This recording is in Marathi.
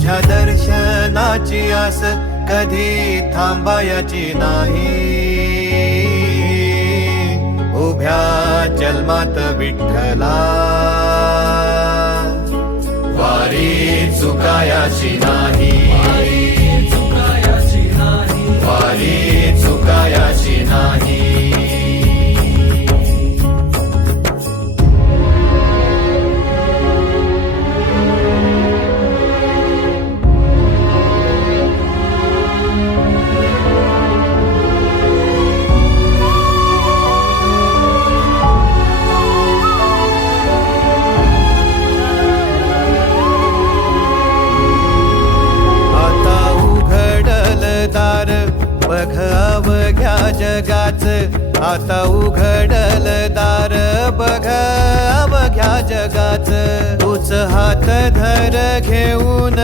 तुझ्या दर्शनाची आस कधी थांबायची नाही. उभ्या जन्मात विठ्ठला वारी चुकायाची नाही. बघ अवघ्या जगाच. आता उघडल दार बघ अवघ्या जगाच. तूच हात धर घेऊन